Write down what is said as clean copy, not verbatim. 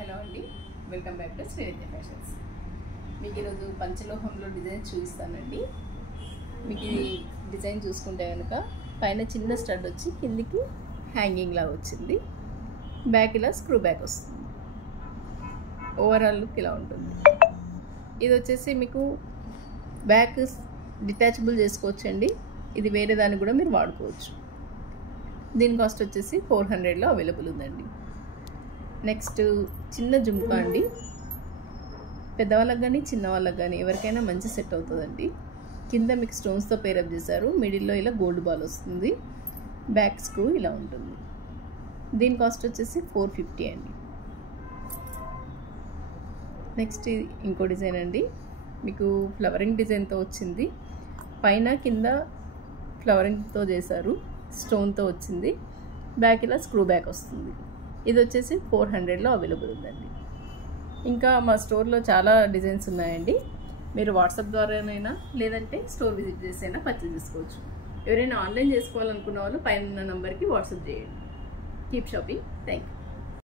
Hello అండి, welcome back to Srinitya fashions. మీకు ఈరోజు పంచలోహంలో డిజైన్ చూపిస్తానండి. మీకు ఈ డిజైన్ చూసుకుంటే కనుక పైన చిన్న స్టడ్ వచ్చి కిందికి హ్యాంగింగ్ లాగా వచ్చింది. బ్యాక్ ఇలా స్క్రూ బ్యాక్ వస్తుంది. ఓవరాల్ లుక్ ఇలా ఉంటుంది. ఇది వచ్చేసి మీకు బ్యాక్ డిటాచబుల్ చేసుకోవచ్చండి. ఇది వేరే దానికి కూడా మీరు వాడుకోవచ్చు. దీని కాస్ట్ వచ్చేసి 400లో అవైలబుల్ ఉందండి. నెక్స్ట్ చిన్న జుంకా అండి. పెద్దవాళ్ళకి కానీ చిన్నవాళ్ళకి కానీ ఎవరికైనా మంచి సెట్ అవుతుందండి. కింద మీకు స్టోన్స్తో పేరప్ చేశారు. మిడిల్లో ఇలా గోల్డ్ బాల్ వస్తుంది. బ్యాక్ స్క్రూ ఇలా ఉంటుంది. దీని కాస్ట్ వచ్చేసి 450 అండి. నెక్స్ట్ ఇంకో డిజైన్ అండి. మీకు ఫ్లవరింగ్ డిజైన్తో వచ్చింది. పైన కింద ఫ్లవరింగ్తో చేశారు. స్టోన్తో వచ్చింది. బ్యాక్ ఇలా స్క్రూ బ్యాక్ వస్తుంది. ఇది వచ్చేసి 400లో అవైలబుల్ ఉందండి. ఇంకా మా స్టోర్లో చాలా డిజైన్స్ ఉన్నాయండి. మీరు వాట్సాప్ ద్వారానైనా లేదంటే స్టోర్ విజిట్ చేసైనా పర్చేస్ చేసుకోవచ్చు. ఎవరైనా ఆన్లైన్ చేసుకోవాలనుకున్న వాళ్ళు పైన ఉన్న నెంబర్కి వాట్సాప్ చేయండి. Keep shopping. Thank you.